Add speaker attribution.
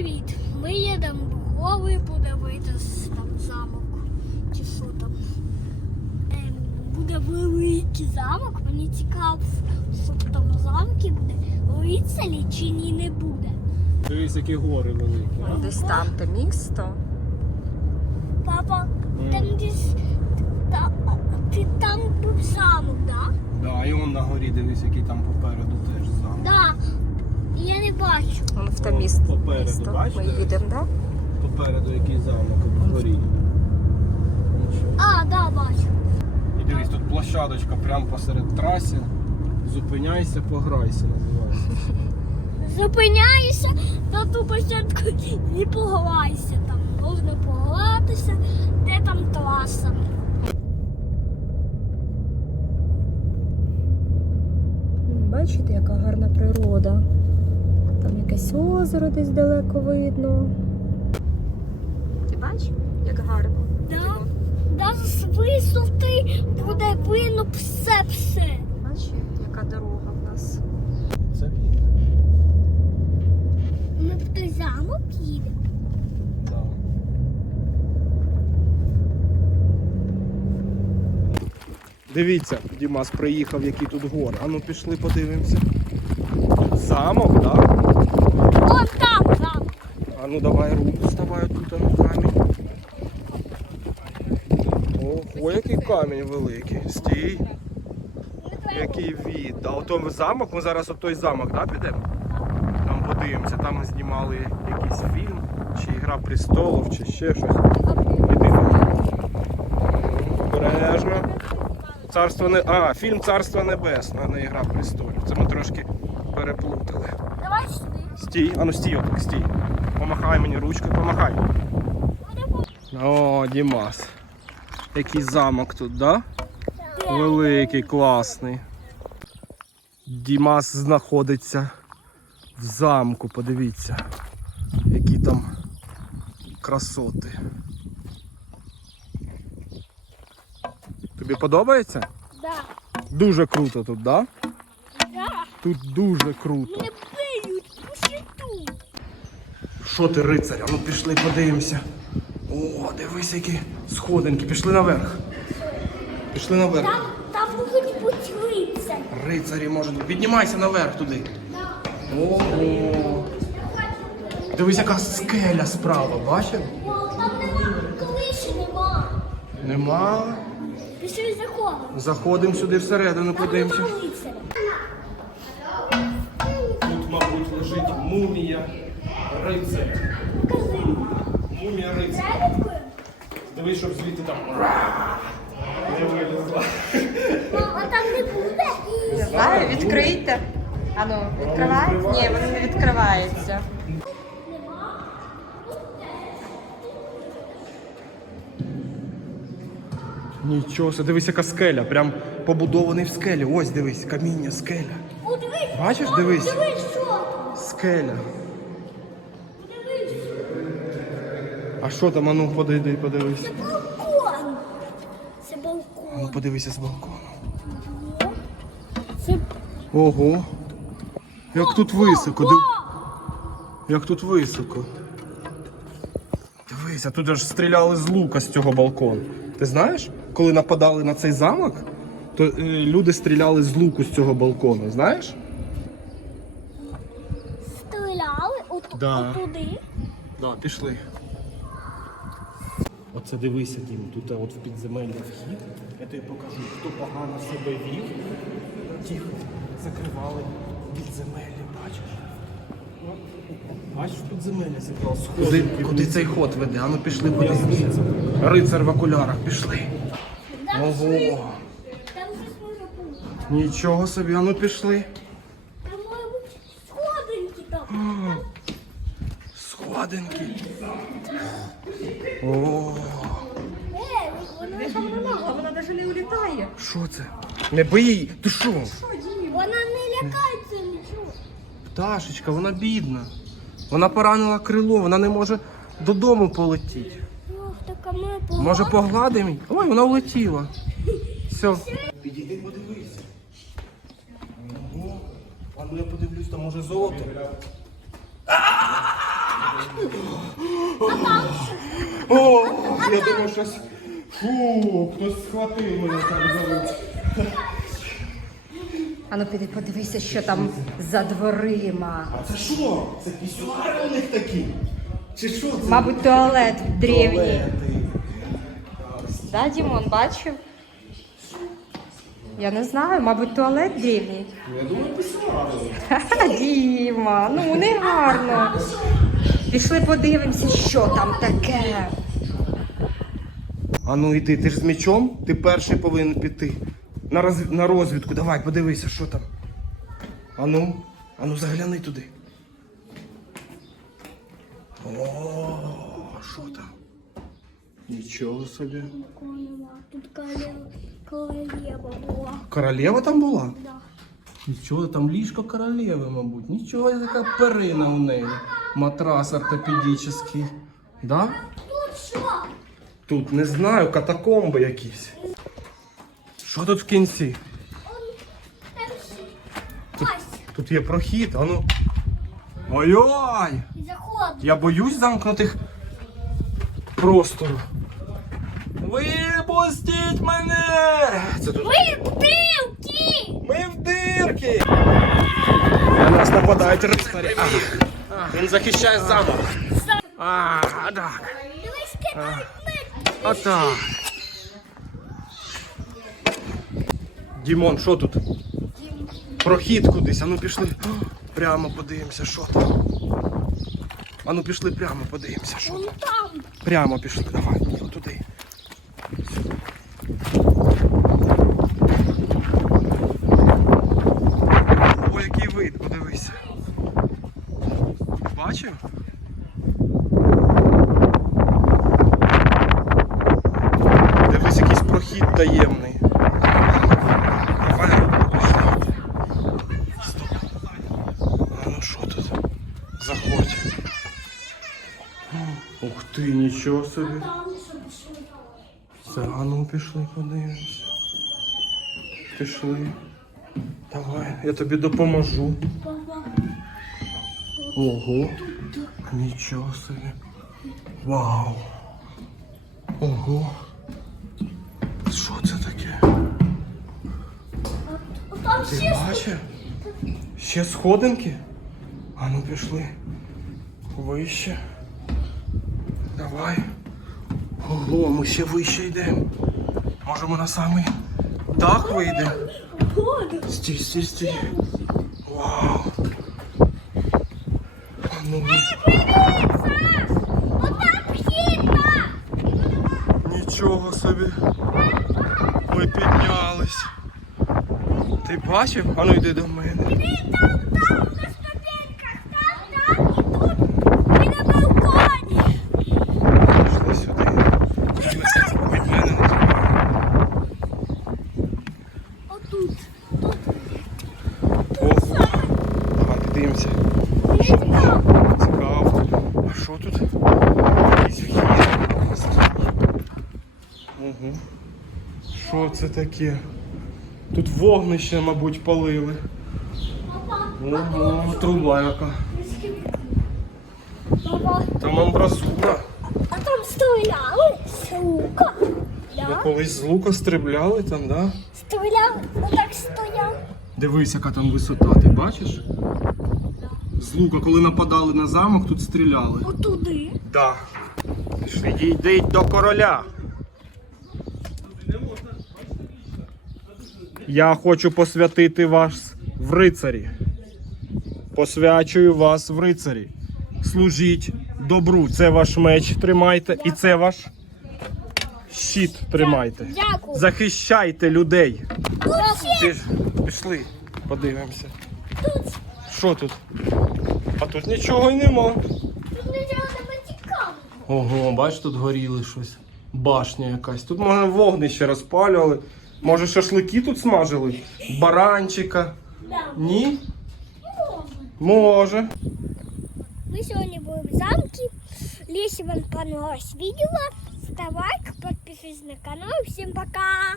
Speaker 1: Привіт! Ми їдемо в Гови подивитись там замок. Чи що там? Ем, буде великий замок. Мені цікаво, що в тому замку буде. Лицарі чи ні не буде.
Speaker 2: Дивись, які гори великі. а?
Speaker 3: Десь там те місто.
Speaker 1: Папа,
Speaker 2: Мгм.
Speaker 1: там десь та, ти там був замок, так?
Speaker 2: Да, і он на горі, дивись, який там попереду теж замок.
Speaker 1: Да? Я не бачу.
Speaker 3: Вон в те
Speaker 2: О,
Speaker 3: місто.
Speaker 2: попереду,
Speaker 3: місто.
Speaker 2: бачите?
Speaker 3: Ми їдемо, да?
Speaker 2: Попереду який замок вгорі. Нічого.
Speaker 1: А, да, бачу.
Speaker 2: І дивись, тут площадочка прямо посеред траси. Зупиняйся, пограйся, називається.
Speaker 1: Зупиняєшся на ту площадку і пограйся там. Можна погратися, де там траса.
Speaker 3: Бачите, яка гарна природа. Там якесь озеро десь далеко видно. Ти бачиш, як гарно?
Speaker 1: Да? Навіть з висоти буде видно все-все.
Speaker 3: Бачиш, яка дорога в нас.
Speaker 2: Це він.
Speaker 1: Ми в той замок їдемо.
Speaker 2: Да. Дивіться, Дімас приїхав, які тут гори. А ну пішли подивимося. Замок, так? Да?
Speaker 1: Вон там замок.
Speaker 2: А ну давай руку вставай тут на камінь. Ого, який камінь великий. Стій. Який від. А ото замок, ми зараз от той замок, да, підемо? Там подивимося, там знімали якийсь фільм, чи Ігра престолів, чи ще щось. Обережно. Царство не. А, фільм Царство Небесне, не Ігра престолів. Це ми трошки переплутали.
Speaker 1: Давай сюди.
Speaker 2: Стій, а ну стій отак, стій. Помахай мені ручкою, помахай. О, Дімас. Який замок тут, да? Великий, класний. Дімас знаходиться в замку, подивіться. Які там красоти. Тобі подобається?
Speaker 1: Да.
Speaker 2: Дуже круто тут, да?
Speaker 1: Да.
Speaker 2: Тут дуже круто.
Speaker 1: Мене биють по щиту.
Speaker 2: Що ти, рицаря? Ну пішли подивимося. О, дивись, які сходинки. Пішли наверх. Пішли наверх.
Speaker 1: Там, там можуть бути лицарі.
Speaker 2: Рицарі можуть. бути. Піднімайся наверх туди. Ого. Дивись, яка скеля справа, бачив?
Speaker 1: О, там нема, колиші нема.
Speaker 2: Нема.
Speaker 1: Пішли заходимо.
Speaker 2: Заходимо сюди всередину,
Speaker 1: Там
Speaker 2: подивимося. Мумія рицаря. Мумія рицаря. Дивись, щоб звідти там не вилізла.
Speaker 1: Мама, там не буде.
Speaker 3: Не знаю, відкрийте. Ану, відкривається? Ні, воно не відкривається.
Speaker 2: Нічого, собі, дивись, яка скеля, прям побудований в скелі. Ось дивись, каміння, скеля.
Speaker 1: О, дивись.
Speaker 2: Бачиш, дивись. Скеля. А що там, ану, подойди, подивись.
Speaker 1: Це балкон. Це балкон.
Speaker 2: подивися з балкону.
Speaker 1: Це
Speaker 2: Ого. Як тут високо. Див... Як тут високо. Дивись, а тут аж стріляли з лука з цього балкону. Ти знаєш, коли нападали на цей замок, то е, люди стріляли з луку з цього балкону, знаєш?
Speaker 1: стріляли от,
Speaker 2: Да.
Speaker 1: отуди.
Speaker 2: Да, пішли. Оце дивися, Дім, тут от в підземелля вхід. Я тобі покажу, хто погано себе вів. Тихо, закривали підземелля, бачиш? Бачиш, підземелля зібрав Куди, куди цей ход веде? Ану пішли подивимося. Рицар в окулярах, пішли. Ого.
Speaker 1: Там щось може бути.
Speaker 2: Нічого собі, ану пішли.
Speaker 1: Там може бути сходинки там.
Speaker 2: Сходинки. О,
Speaker 1: вона там нема.
Speaker 3: Вона навіть не улітає.
Speaker 2: що це? Не бий її. Ти що?
Speaker 1: Вона не лякається нічого.
Speaker 2: Пташечка, вона бідна. Вона поранила крило, вона не може додому полетіти.
Speaker 1: Ох, така моя погода.
Speaker 2: Може погладимо? її? Ой, вона влетіла. Все. Підійди, подивися. Ого. А ну я подивлюсь, там може золото. О, я думаю, щось. Фу, хтось схватив мене там за.
Speaker 3: Ану, піди подивися, що там за дворима.
Speaker 2: А це що? Це пісюари у них такі? Чи що це?
Speaker 3: Мабуть, туалет древній.
Speaker 2: Туалети.
Speaker 3: Дімон, бачив? Я не знаю, мабуть, туалет древній.
Speaker 2: Я думаю, пісюари.
Speaker 3: Ха-ха, Діма, ну не гарно. Пішли подивимося, що там таке.
Speaker 2: А ну йди, ти ж з мечом, ти перший повинен піти. На, роз... на розвідку, давай, подивися, що там. А ну, а ну загляни туди. О, що там? Нічого собі.
Speaker 1: Тут королева, була.
Speaker 2: Королева там була?
Speaker 1: Да.
Speaker 2: Нічого, там ліжко королеви, мабуть. Нічого, така перина у неї. Матрас ортопедичний. Да?
Speaker 1: Тут що?
Speaker 2: Тут не знаю, катакомби якісь. Що тут в кінці?
Speaker 1: Ось.
Speaker 2: Тут є прохід, а ну. Ой-ой! Я боюсь замкнутих простору. Випустіть мене! Це тут.
Speaker 1: Ви бутилки!
Speaker 2: Ми в дирки! На нас нападають рицарі. Він захищає замок. А, так.
Speaker 1: А
Speaker 2: так. Дімон, що тут? Прохід кудись, а ну пішли. Прямо подивимося, що там. А ну пішли прямо, подивимося, що там. Прямо пішли, давай, ні, туди. О, який вид, подивися. Бачив? Дивись, якийсь А ну. Ух ти, нічого собі. Все, пішли, подивимося. Пішли. Давай, я тобі допоможу. Ого. Нічого собі. Вау. Ого. Ти
Speaker 1: ще
Speaker 2: бачив? Ще сходинки? А ну пішли. Вище. Давай. Ого, ми ще вище йдемо. Може ми на самий дах вийдемо?
Speaker 1: воду.
Speaker 2: Стій, стій, стій. Вау. А ну, нічого собі. Ми піднялись. Ти бачив? А ну йди до мене.
Speaker 1: Він там, там, на ступеньках, там, там, і тут. І на балконі.
Speaker 2: Пішли сюди. Від мене- не треба.
Speaker 1: Отут.
Speaker 2: Ого. Давай подивимося.
Speaker 1: Він там.
Speaker 2: Цікаво. А що тут? Якийсь вхід. Угу. Що це таке? Тут вогнище, мабуть, палили. Ого, труба яка. Там амбразура.
Speaker 1: А там стріляли з лука. Да?
Speaker 2: колись з лука стріляли там, да?
Speaker 1: Стріляв, отак стояв.
Speaker 2: Дивись, яка там висота, ти бачиш? З лука, коли нападали на замок, тут стріляли.
Speaker 1: Отуди.
Speaker 2: Да. Підійдіть до короля. Я хочу посвятити вас в рицарі. Посвячую вас в рицарі. Служіть добру. Це ваш меч тримайте. І це ваш щит тримайте.
Speaker 1: Дякую.
Speaker 2: Захищайте людей. Піш... Пішли, подивимося.
Speaker 1: тут.
Speaker 2: Що тут? А тут нічого й нема.
Speaker 1: Тут цікаво.
Speaker 2: Ого, бач, тут горіли щось. Башня якась. Тут може вогнище розпалювали. Може шашлики тут смажили? Баранчика.
Speaker 1: Да.
Speaker 2: Ні?
Speaker 1: Можна.
Speaker 2: Може.
Speaker 1: Ми сьогодні були в замку. Якщо вам понравилось відео, ставай, підписуйтесь на канал. Всім пока!